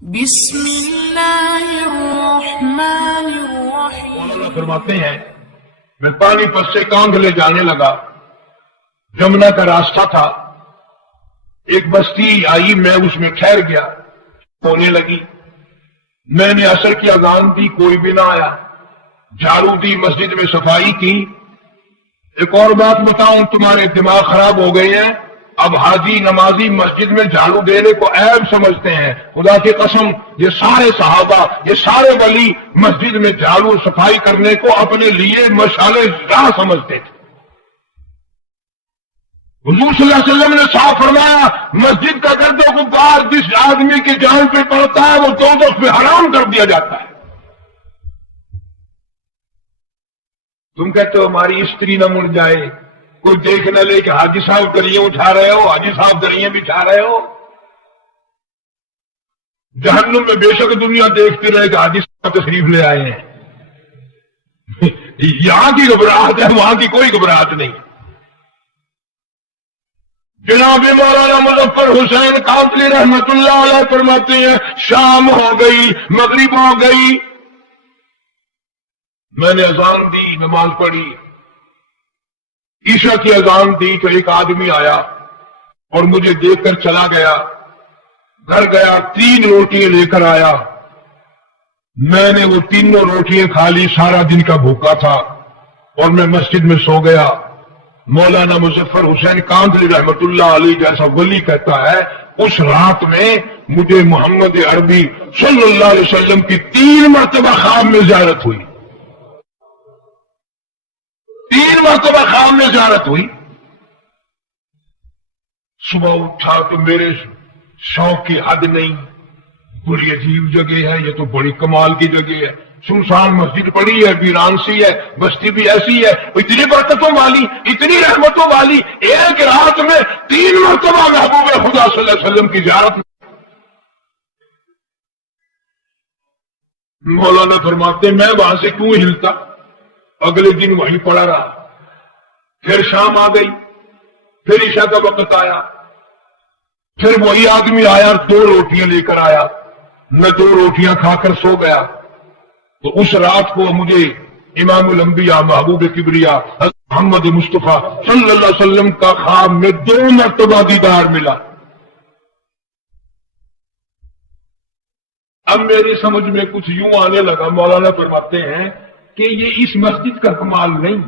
بسم اللہ الرحمن الرحیم۔ مولانا فرماتے ہیں میں پانی پت سے کانگلے جانے لگا، جمنا کا راستہ تھا، ایک بستی آئی، میں اس میں ٹھہر گیا، ہونے لگی، میں نے عصر کی اذان دی، کوئی بھی نہ آیا، جھاڑو دی، مسجد میں صفائی کی۔ ایک اور بات بتاؤں، تمہارے دماغ خراب ہو گئے ہیں، اب حاجی نمازی مسجد میں جھاڑو دینے کو عیب سمجھتے ہیں۔ خدا کی قسم، یہ سارے صحابہ، یہ سارے ولی مسجد میں جھاڑو صفائی کرنے کو اپنے لیے مشعل راہ سمجھتے تھے۔ حضور صلی اللہ علیہ وسلم نے صاف فرمایا، مسجد کا گرد و غبار جس آدمی کی جان پہ پڑتا ہے وہ دوزخ میں حرام کر دیا جاتا ہے۔ تم کہتے ہو ہماری استری نہ مڑ جائے، کوئی دیکھ نہ لے کہ حاجی صاحب دریاں اٹھا رہے ہو، حاجی صاحب دریاں بچھا رہے ہو۔ جہنم میں بے شک دنیا دیکھتی رہے کہ حاجی صاحب تشریف لے آئے ہیں۔ یہاں کی گھبراہٹ ہے، وہاں کی کوئی گھبراہٹ نہیں۔ جناب مولانا مظفر حسین کانتلی رحمت اللہ علیہ فرماتے ہیں، شام ہو گئی، مغرب ہو گئی، میں نے اذان دی، نماز پڑھی، عشاء کی اذان دی تو ایک آدمی آیا اور مجھے دیکھ کر چلا گیا، گھر گیا، 3 روٹیاں لے کر آیا، میں نے وہ 3 روٹیاں کھا لی، سارا دن کا بھوکا تھا اور میں مسجد میں سو گیا۔ مولانا مظفر حسین کاندلی رحمت اللہ علیہ جیسا ولی کہتا ہے، اس رات میں مجھے محمد عربی صلی اللہ علیہ وسلم کی 3 مرتبہ خواب میں زیارت ہوئی، 3 مرتبہ خواب میں زیارت ہوئی۔ صبح اٹھا تو میرے شوق کی حد نہیں، بڑی عجیب جگہ ہے، یہ تو بڑی کمال کی جگہ ہے، سنسان مسجد پڑی ہے، ویران سی ہے، بستی بھی ایسی ہے، اتنی برکتوں والی، اتنی رحمتوں والی، ایک رات میں 3 مرتبہ محبوب خدا صلی اللہ علیہ وسلم کی زیارت۔ مولانا فرماتے میں وہاں سے کیوں ہلتا، اگلے دن وہیں پڑا رہا، پھر شام آ گئی، پھر عشاء کا وقت آیا، پھر وہی آدمی آیا، 2 روٹیاں لے کر آیا، میں 2 روٹیاں کھا کر سو گیا۔ تو اس رات کو مجھے امام الانبیاء محبوب کبریا حضرت محمد مصطفیٰ صلی اللہ علیہ وسلم کا خواب میں 2 مرتبہ دیدار ملا۔ اب میری سمجھ میں کچھ یوں آنے لگا، مولانا فرماتے ہیں کہ یہ اس مسجد کا کمال نہیں،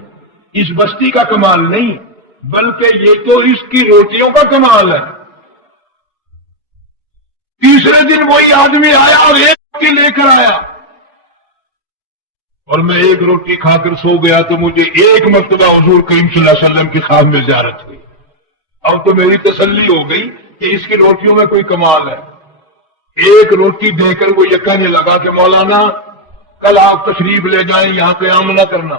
اس بستی کا کمال نہیں، بلکہ یہ تو اس کی روٹیوں کا کمال ہے۔ تیسرے دن وہی آدمی آیا اور 1 روٹی لے کر آیا، اور میں 1 روٹی کھا کر سو گیا تو مجھے 1 مرتبہ حضور کریم صلی اللہ علیہ وسلم کی خواب میں زیارت ہوئی۔ اب تو میری تسلی ہو گئی کہ اس کی روٹیوں میں کوئی کمال ہے۔ 1 روٹی دے کر وہ یہ کہنے لگا کہ مولانا کل آپ تشریف لے جائیں، یہاں قیام نہ کرنا۔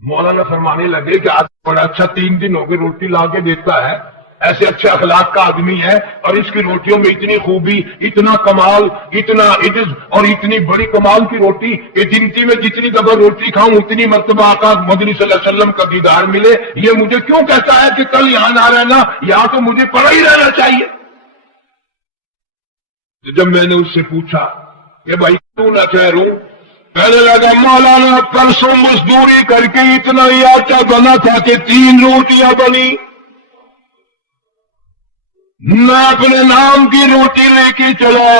مولانا فرمانے لگے کہ آج بڑا اچھا 3 دن ہو گئے روٹی لا کے دیتا ہے، ایسے اچھے اخلاق کا آدمی ہے، اور اس کی روٹیوں میں اتنی خوبی، اتنا کمال، اتنا عجز اور اتنی بڑی کمال کی روٹی کہ گنتی میں جتنی دفعہ روٹی کھاؤں اتنی مرتبہ آقا مدنی صلی اللہ علیہ وسلم کا دیدار ملے، یہ مجھے کیوں کہتا ہے کہ کل یہاں نہ رہنا، یہاں تو مجھے پڑا ہی رہنا چاہیے۔ جب میں نے اس سے پوچھا کہ بھائی کیوں نہ ٹھہروں، کہنے لگا مولانا پرسوں مزدوری کر کے اتنا ہی آٹا بنا تھا کہ 3 روٹیاں بنی، میں اپنے نام کی روٹی لے کے چلا،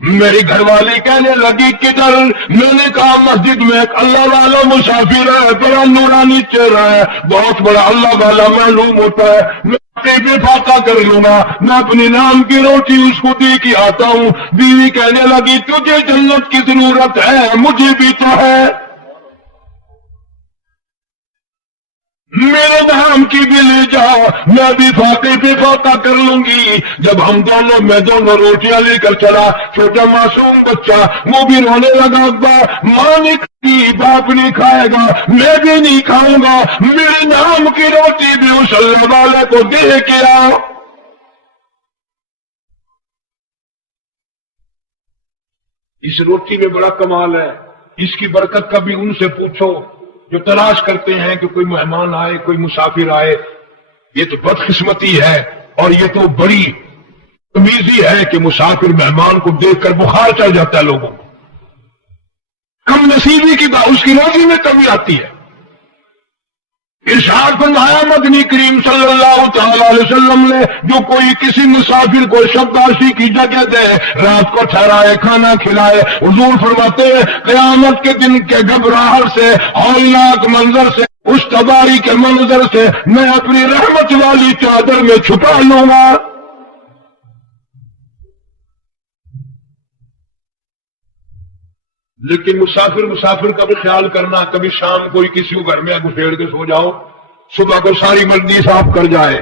میری گھر والی کہنے لگی کدھر، میں نے کہا مسجد میں ایک اللہ والا مسافر ہے، بڑا نورانی چہرہ ہے، بہت بڑا اللہ والا معلوم ہوتا ہے، میں بے فاقہ کر لوں گا، میں اپنی نام کی روٹی اس کو دے کے آتا ہوں۔ بیوی کہنے لگی تجھے جنت کی ضرورت ہے، مجھے بھی تو ہے، میرے نام کی بھی لے جاؤ، میں بھی فاقے پہ فاقہ کر لوں گی۔ جب میں دونوں روٹیاں لے کر چلا، چھوٹا معصوم بچہ وہ بھی رونے لگا، ابا ماں نہیں کھائی، باپ نہیں کھائے گا، میں بھی نہیں کھاؤں گا، میرے نام کی روٹی بھی اس اللہ والے کو دے کے آؤ۔ اس روٹی میں بڑا کمال ہے، اس کی برکت کبھی ان سے پوچھو جو تلاش کرتے ہیں کہ کوئی مہمان آئے، کوئی مسافر آئے، یہ تو بدقسمتی ہے، اور یہ تو بڑی تمیز ہی ہے کہ مسافر مہمان کو دیکھ کر بخار چڑھ جاتا ہے لوگوں کو، کم نصیبی کی اس کی روزی میں کمی آتی ہے۔ ارشاد فرمایا مدنی کریم صلی اللہ تعالی علیہ وسلم نے، جو کوئی کسی مسافر کو شبداشی کی جگہ دے، رات کو ٹھہرائے، کھانا کھلائے، حضور فرماتے ہیں قیامت کے دن کے گھبراہٹ سے، ہولناک منظر سے، اس تباہی کے منظر سے میں اپنی رحمت والی چادر میں چھپا لوں گا۔ لیکن مسافر کا بھی خیال کرنا، کبھی شام کوئی کسی کو گھر میں گھسیڑ کے سو جاؤ، صبح کو ساری مندی صاف کر جائے۔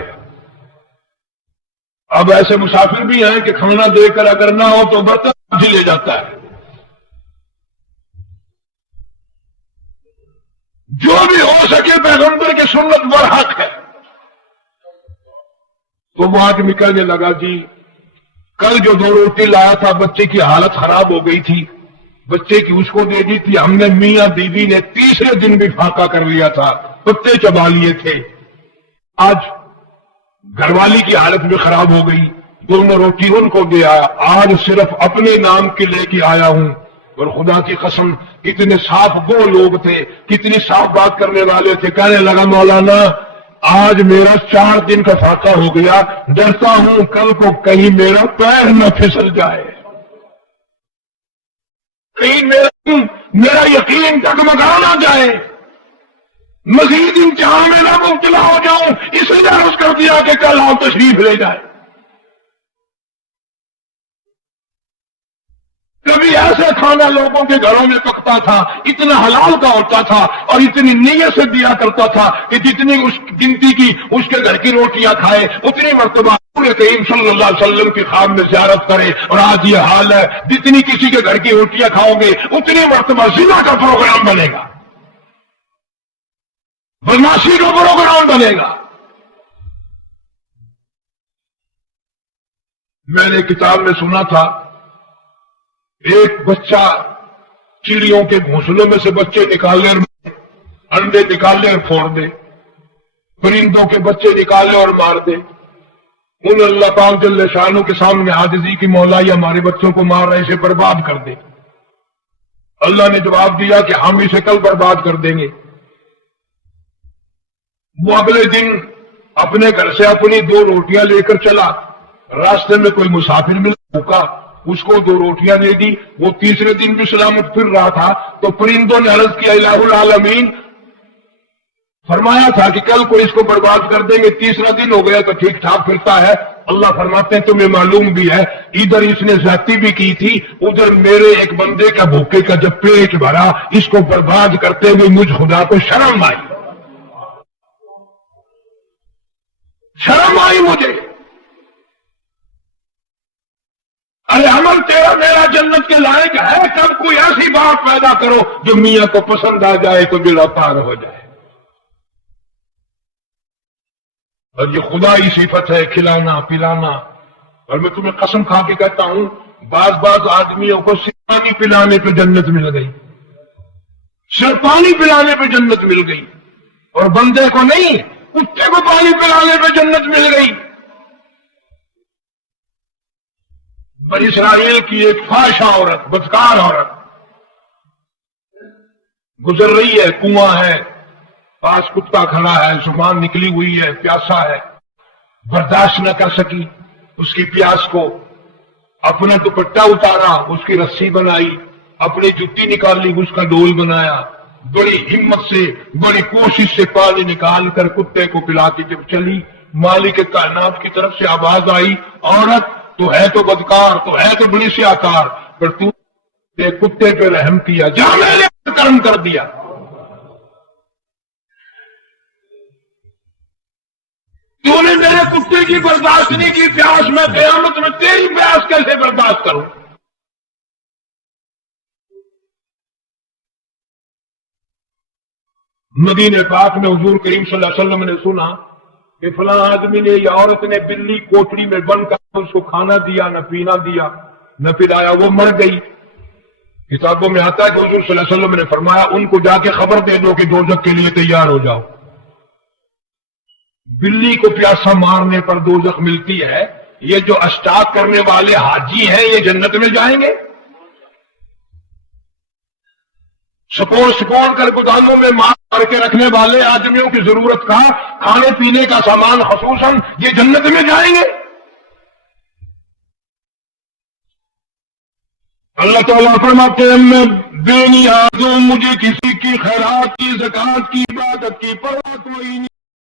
اب ایسے مسافر بھی ہیں کہ کھانا دے کر اگر نہ ہو تو برتن بھی لے جاتا ہے۔ جو بھی ہو سکے پیغمبر کی سنت برحق ہے۔ تو وہ آج نکلنے لگا، جی کل جو 2 روٹی لایا تھا بچے کی حالت خراب ہو گئی تھی، بچے کی اس کو دے دی تھی، ہم نے میاں بیوی نے تیسرے دن بھی فاقہ کر لیا تھا، پتے چبا لیے تھے، آج گھر والی کی حالت بھی خراب ہو گئی، 2 روٹی ان کو دے آیا، آج صرف اپنے نام کے لے کے آیا ہوں۔ اور خدا کی قسم کتنے صاف وہ لوگ تھے، کتنی صاف بات کرنے والے تھے، کہنے لگا مولانا آج میرا 4 دن کا فاقہ ہو گیا، ڈرتا ہوں کل کو کہیں میرا پیر نہ پھسل جائے، کہیں میرا یقین ڈگمگا نہ جائے، مزید امتحان میں نہ مبتلا ہو جاؤں، اس لیے عرض کر دیا کہ کل آپ تشریف لے جائیں۔ کبھی ایسے کھانا لوگوں کے گھروں میں پکتا تھا، اتنا حلال کا ہوتا تھا اور اتنی نیت سے دیا کرتا تھا کہ جتنی اس گنتی کی اس کے گھر کی روٹیاں کھائے اتنی مرتبہ پورے کریم صلی اللہ علیہ وسلم کی خواب میں زیارت کرے۔ اور آج یہ حال ہے، جتنی کسی کے گھر کی روٹیاں کھاؤ گے اتنی مرتبہ زنا کا پروگرام بنے گا، بدماشی کا پروگرام بنے گا۔ میں نے کتاب میں سنا تھا ایک بچہ چڑیوں کے گھونسلوں میں سے بچے نکالے اور انڈے نکالے اور پھوڑ دے، پرندوں کے بچے نکالے اور مار دے، ان اللہ پاک جل شانہ کے سامنے عاجزی کی مولا یہ ہمارے بچوں کو مار رہے، اسے برباد کر دے۔ اللہ نے جواب دیا کہ ہم اسے کل برباد کر دیں گے۔ وہ اگلے دن اپنے گھر سے اپنی 2 روٹیاں لے کر چلا، راستے میں کوئی مسافر ملا بھوکا، اس کو 2 روٹیاں دے دی، وہ تیسرے دن بھی سلامت پھر رہا تھا، تو پرندوں نے عرض کیا الہ العالمین فرمایا تھا کہ کل کو اس کو برباد کر دیں گے، تیسرا دن ہو گیا تو ٹھیک ٹھاک پھرتا ہے۔ اللہ فرماتے ہیں تمہیں معلوم بھی ہے ادھر اس نے زیادتی بھی کی تھی، ادھر میرے ایک بندے کا بھوکے کا جب پیٹ بھرا اس کو برباد کرتے ہوئے مجھ خدا کو شرم آئی، شرم آئی مجھے۔ ارے عمل تیرا میرا جنت کے لائق ہے، کب کوئی ایسی بات پیدا کرو جو میاں کو پسند آ جائے تو دل پار ہو جائے۔ اور یہ خدائی صفت ہے کھلانا پلانا۔ اور میں تمہیں قسم کھا کے کہتا ہوں بعض آدمیوں کو صرف پانی پلانے پہ جنت مل گئی، صرف پانی پلانے پہ جنت مل گئی، اور بندے کو نہیں، کتے کو پانی پلانے پہ جنت مل گئی۔ بنی اسرائیل کی ایک فحشہ عورت، بدکار عورت گزر رہی ہے، کنواں ہے، پاس کتا کھڑا ہے، زبان نکلی ہوئی ہے، پیاسا ہے، برداشت نہ کر سکی اس کی پیاس کو، اپنا دوپٹہ اتارا، اس کی رسی بنائی، اپنی جتی نکالی، اس کا ڈول بنایا، بڑی ہمت سے بڑی کوشش سے پانی نکال کر کتے کو پلا کے جب چلی، مالک کائنات کی طرف سے آواز آئی عورت تو ہے تو بدکار، تو ہے تو بڑی سیاکار، پر تو کتے پہ رحم کیا، جا میں نے کرم کر دیا۔ تو نے میرے کتے کی برداشت نہیں کی پیاس، میں قیامت میں تیری پیاس کیسے برداشت کروں؟ مدینہ پاک میں حضور کریم صلی اللہ علیہ وسلم نے سنا کہ فلاں آدمی نے یا عورت نے بلی کوٹری میں بند کر اس کو کھانا دیا، نہ پینا دیا، نہ پلایا، وہ مر گئی۔ کتابوں میں آتا ہے کہ حضور صلی اللہ علیہ وسلم نے فرمایا ان کو جا کے خبر دے دو کہ دوزخ کے لیے تیار ہو جاؤ۔ بلی کو پیاسا مارنے پر دوزخ ملتی ہے، یہ جو اشتاق کرنے والے حاجی ہیں یہ جنت میں جائیں گے؟ سپور کر گدانوں میں مار کے رکھنے والے آدمیوں کی ضرورت کا کھانے پینے کا سامان خصوصاً یہ جنت میں جائیں گے؟ اللہ تعالیٰ فرماتے ہیں میں بے نیاز ہوں، مجھے کسی کی خیرات کی، زکات کی، عبادت کی پرواہ کوئی نہیں۔